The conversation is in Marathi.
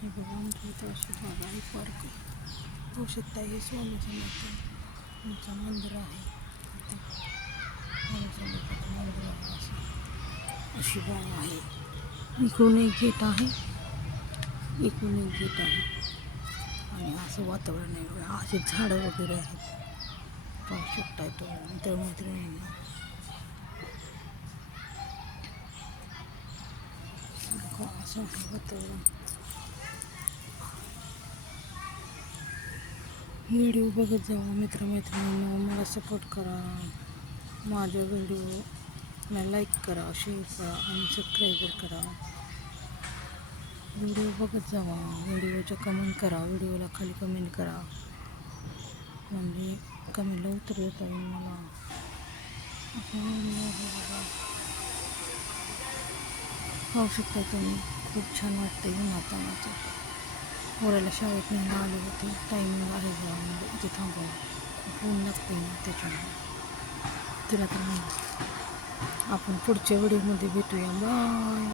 हे बघा आमच्या इथं अशी बाग आहे, पार्क होऊ शकता. हे स्वामी समर्थांचं मंदिर आहे. इथं स्वामी समर्थांचं मंदिर आहे. अशी बाग आहे. इकडून एक गेट आहे, इकडून एक गेट आहे आणि असं वातावरण आहे. असे झाडं वगैरे आहेत, पाहू शकता. तो मित्रमैत्रिणींना असं आहे वातावरण. व्हिडिओ बघत जावा मित्रमैत्रिणींना, मला सपोर्ट करा. माझ्या व्हिडिओला लाईक करा, शेअर करा आणि सबस्क्राईबर करा. व्हिडिओ बघत जावा, व्हिडिओच्या कमेंट करा, व्हिडिओला खाली कमेंट करा, म्हणजे कमेंटला उत्तर देता येईल मला. असा व्हिडिओ आहे बघा, पाहू शकता तुम्ही. खूप छान वाटतं उन्हातानाचं. पोराला शाळेत न्यायला आले होते, टायमिंग आहे बघा, म्हणजे इथे थांबवून ऊन लागते ना त्याच्यामुळे. तिला तर आपण पुढच्या व्हिडिओमध्ये भेटूया. बाय.